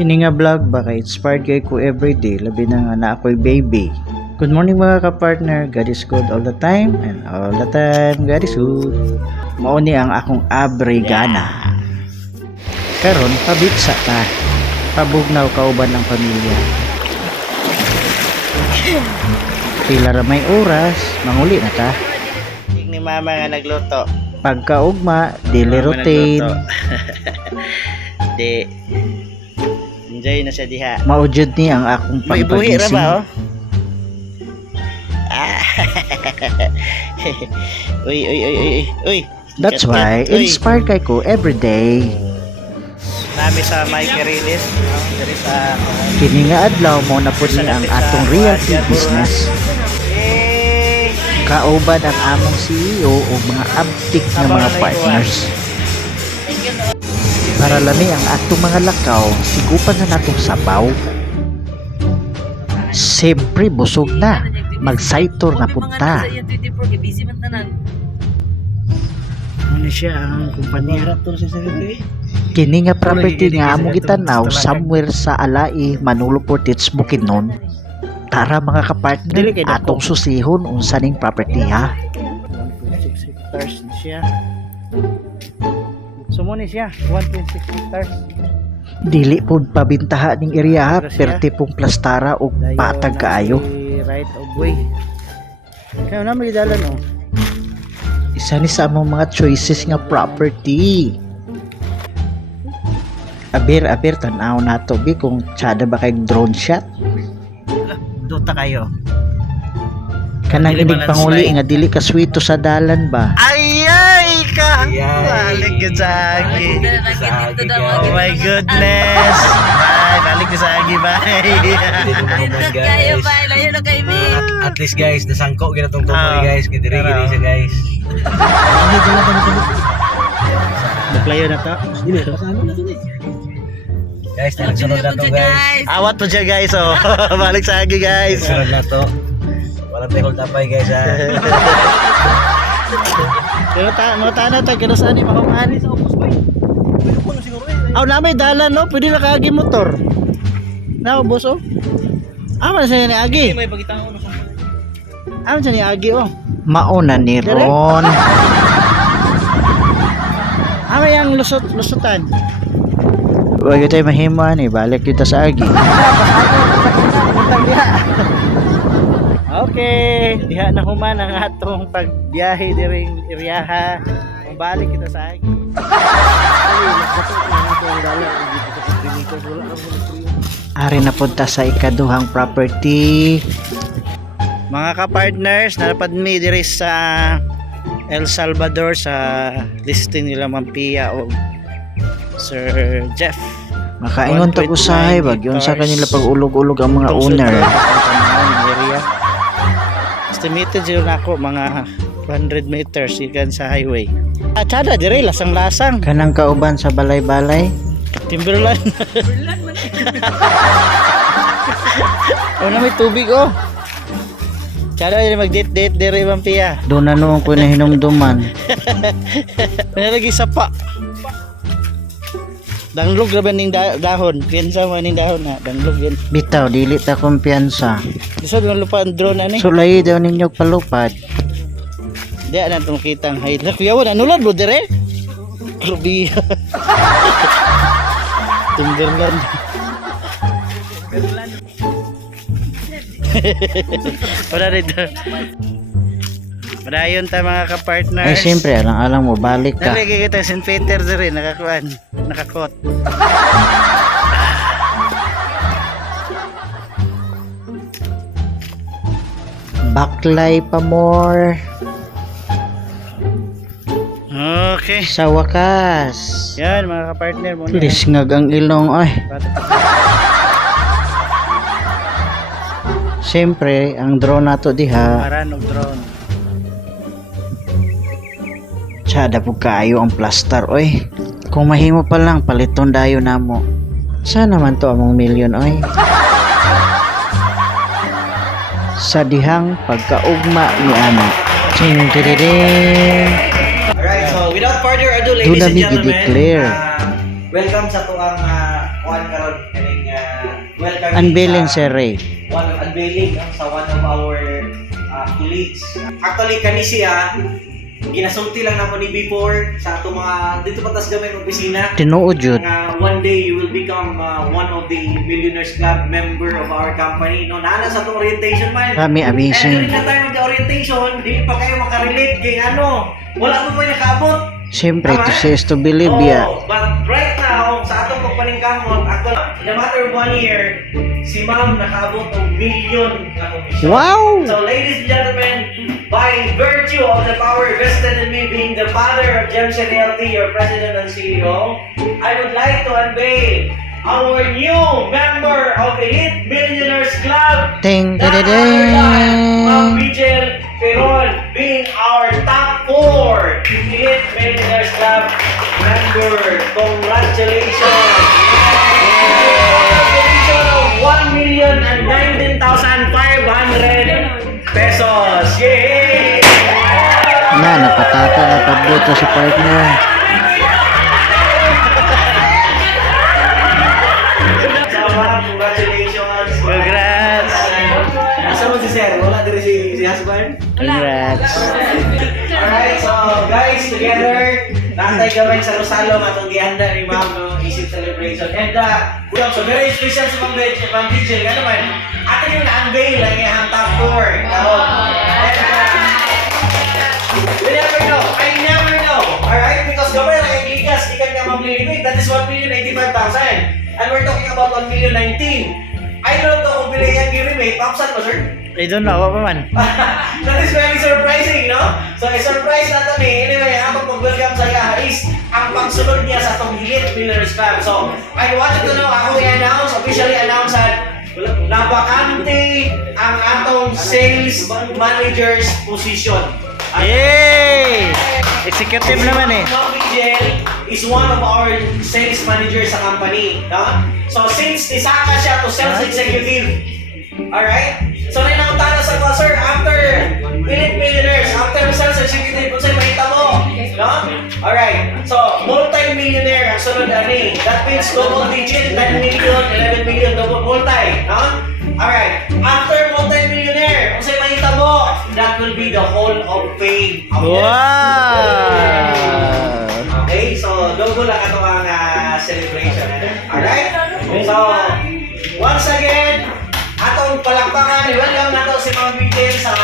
Kini nga vlog baka inspired kay ko everyday, labi na nga na ako'y baby. Good morning mga ka-partner, God is good all the time and all the time God is good. Mauni ang akong abrigana. Karon pabitsa ta. Pabugnaw kauban ng pamilya. Pila ra may oras, manguli na ta. Ni mama nga nagluto. Pagkaugma, daily routine. Di enjoy na siya diha. Maujud ni ang akong May buhi ra pagpagising. ba oh? Ah. Uy. That's why inspired kay ko everyday. Nami sa Mike Rilis, dari sa Kini nga adlaw mo na pud ni ang atong realty business. Kauban ang among CEO o mga abtik nga mga partners. Para lami ang atong mga lakaw, sigupan na natong sabaw. Siyempre busog na, mag-saitor na punta. Ano siya ang kumpanya? Kini nga property nga among gitanaw somewhere sa Alai, Manolo Portits, Bukidnon. Tara mga kapartner, atong susihon unsa ning property ha. 1.6 hectares na siya. Sumuni siya, 1.6 hectares. Dili pud pabintaha ning area ha, perti pong plastara o Dayo patag na kaayo. si right of way. Kaya na may dalan oh. Isa ni sa among mga choices nga property. Aber tanaw nato bi kung tsada ba kay drone shot. Duta kayo. Kanang Dili inig balance panguli line. nga dili ka swito sa dalan ba. Ay ka! Balik ka sa agi. Oh my goodness! Bye! Balik ka sa agi, bye! Pindot kayo ba? Layo na kayo, Mi. At least guys, nasangko kita tong Ah, tumoy guys, kidiri siya guys. Buklayo na to. Guys, nagsunod na to guys. Awat po siya guys, oh. Balik sa agi guys. Nagsunod na to. Walang tekol tapay guys ha. Mga tanah tayo, kaya saan yung makamani sa upos ba? Aw, na may dalan, no? Pwede na kaagi motor. Na, boss, oh. Man siya ni Agi. Man siya ni Agi, oh. Mauna ni Ron. May ang lusutan. Wag tayo mahiman eh, balik kita sa agi. Okay, diha na human ang atong pagbiyahe diring iriyaha. Balik kita sa agi. Ari na punta sa ikaduhang property. Mga ka-partners, napad mi diri sa El Salvador sa listing nila Mampia o Sir Jeff. Makaingon tag usahay bag yun sa kanila pag-ulog-ulog ang mga owner. Area. Estimated sila na ako mga 100 meters ikan sa highway. Tsada dire lasang-lasang. Kanang kauban sa balay-balay. Timberland. Oh, na may tubig oh. Tsada dire mag-date dire Mampia. Doon na noong ko na hinumduman. Nalagi sapa. Danglog ra ba ning dahon? Piensa mo ning dahon na danglog yan. Bitaw, dili ta kumpiyansa. Isa ng lupa ang drone ani. Sulay daw ninyo palupad. Di na itong kitang highlight. Kuya mo, nanulad mo dire? Grabe. Timberland. Para dito. Padayon ta mga ka-partners. Ay siyempre, alang-alang mo, balik ka. Nalagay kita St. Peter dire, nakakuan, nakakot. Baklay pa more. Okay. Sa wakas. Yan mga ka-partner muna. Lisngag ang ilong ay. Siyempre, ang drone nato diha, Paran og drone. tsada po kaayo ang plaster oy. Kung mahimo pa lang, paliton dayo namo. Sana man to among milyon oy. Sa dihang pagkaugma ni ana. Ching tiriring. Alright, so without further ado Doon ladies and namin gentlemen, i-declare. welcome sa tuang kuan karon. welcome Unveiling Sir Ray. unveiling sa one of our colleagues. Actually, kani siya, ginasulti lang naman ni before sa ato mga dito patas gamay ng opisina. Tinuod yun. One day you will become one of the Millionaires Club member of our company. No, naana sa itong orientation man. Kami And amazing. during the time of the orientation, di pa kayo makarelate kay ano. Wala mo may nakaabot. Siyempre, to say is to believe ya. But right now, sa atong pagpaningkamot, actually, in a matter of 1 year, si ma'am nakaabot ng million na komisyon. Wow! So ladies and gentlemen, by virtue of the power vested in me being the father of Gems Realty, your president and CEO, I would like to unveil our new member of Elite Millionaires Club. Ting, None other than Ma'am Vigil Peron being our top 4 Elite Millionaires Club member. Congratulations! Congratulations of 1,019,500 pesos. Yay! Na, napatata na pagbuto si partner. So, ma'am, congratulations. Congrats. Nasa mo si Sir? Wala din si husband? Congrats. Alright, so guys, together, natay gamay sa Rosalo atong gihanda ni Ma'am no, isip celebration. And so very special sa Ma'am Vigil, ano man, ato yung na-unveil ang iyang top 4. We never know, I never know. Alright, because gamay lang yung ligas, ikan ka mamlilinig, that is 1,085,000. And we're talking about 1,019,000. I don't know kung bilhin yung girimate, pampsan mo, sir? I don't know, apa man. That is very surprising, no? So, i-surprise natin eh. Anyway, ang pag-welcome sa iya is ang pagsunod niya sa itong Elite Millionaires Club. So, I wanted to know, ako i-announce, officially announce at nabakante ang atong sales manager's position. Yay! Executive naman eh. Ma'am Vigil is one of our sales managers sa company, no? So, since nisaka siya to sales executive, alright? So, rin ang tala sa mga, sir, after Elite Millionaires, after sales executive, kung sa'yo makita mo, no? Alright, so, multi-millionaire ang sunod ani. That means double digit, 10 million, 11 million, double multi, no? Alright, after multi-millionaire, kung sa'yo makita mo, that will be the whole of fame. Wow! Okay, so double lang ito ang celebration. Alright? So, once again, atong palakpakan, welcome na to si Ma'am Vigil sa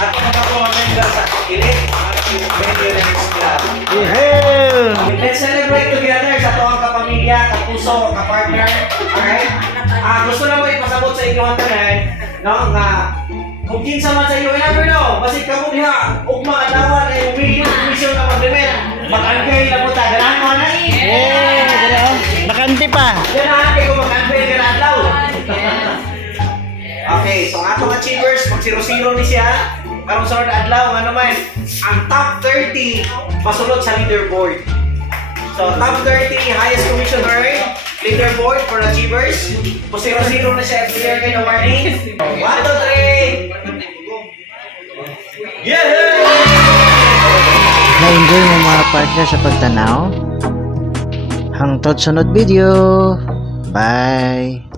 atong mga member sa Elite Millionaires Club. Yehey! Let's celebrate together sa ito ang kapamilya, kapuso, kapartner. Alright? Gusto na mo ipasabot sa inyo ang tanan, no? Nga, kung kinsa man sa iyo, I never know. Basta kamo diha, ugma adlawan ay million mission na mag-limit. Mag-unveil na mo ta. Ganahan mo na eh. Yay! Ganoon. Bakanti pa. Ganahan kayo mag-unveil ka na adlaw. Okay, so ang atong achievers, mag-0-0 ni siya. Karong sa adlaw, ano man, ang top 30 masulod sa leaderboard. So, top 30, highest commission earned, leaderboard for achievers. Kung 0-0 na siya, clear kayo ng warning. 1, 2, 3. Yeah! Na-enjoy mo mga partner sa pagtanaw? Hangtod sunod video. Bye!